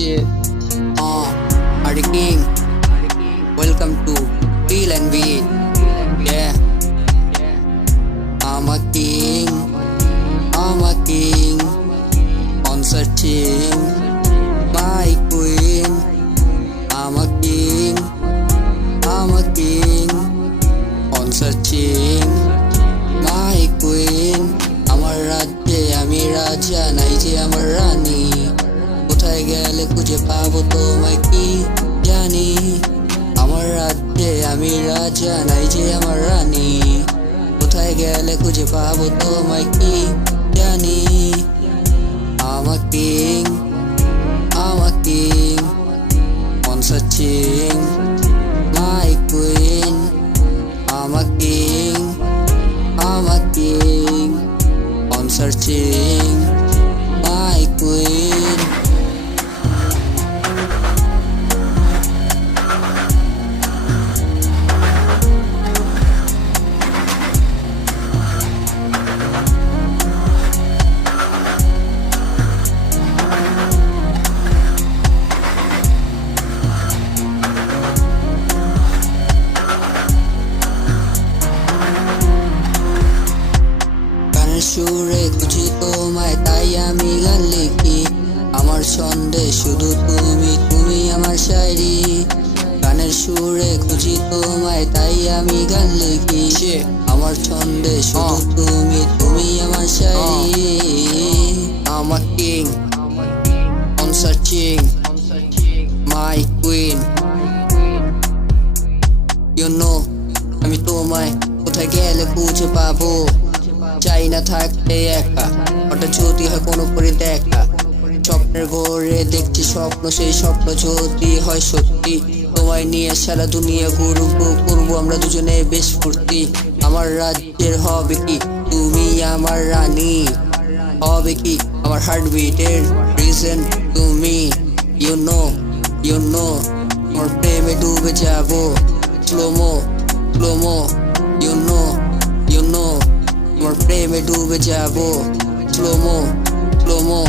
shit. Hardy King. Welcome to Feel and Beat. Yeah. I'm a king. I'm a king. On searching my queen. I'm a king. I'm a king. On searching my queen. আমার রাজ্যে আমি রাজা, নাই যে আমার রানী। কোথায় গেলে খুঁজে পাবো তোমায় কি জানি। আমার রাজ্যে আমি রাজা, নাই যে আমার রানী। কোথায় গেলে খুঁজে পাবো তোমায় কি জানি। I'm a king, I'm a king, on searching my queen. I'm a king, I'm a king, on searching my queen. সুরে খুঁজি তোমায়, তাই আমি গান লিখি। আমার ছন্দে শুধু তুমি, তুমি আমার শায়রি। গানের সুরে খুঁজি তোমায়, তাই আমি গান লিখি। আমার ছন্দে শুধু তুমি, তুমি আমার শায়রি। I'm a king, on searching my queen. You know, আমি তোমায় কোথায় গেলে খুঁজে পাবো। চাই না থাকতে একা, হঠাৎ যদি হয় কোনো করে দেখা। স্বপ্নের ঘরে দেখছি স্বপ্ন, সেই স্বপ্ন যদি হয় সত্যি। তোমায় নিয়ে সারা দুনিয়া ঘুরবো, করবো আমরা দুজনে বেশ ফুর্তি। আমার রাজ্যের হবে কি তুমি আমার রানী, হবে কি আমার হার্টবিটের রিজন তুমি। ইউ নো আমার প্রেমে ডুবে যাবো। স্লোমো স্লোমো, ইউ নো আমার প্রেমে ডুবে যাবো। Slo-mo slo-mo.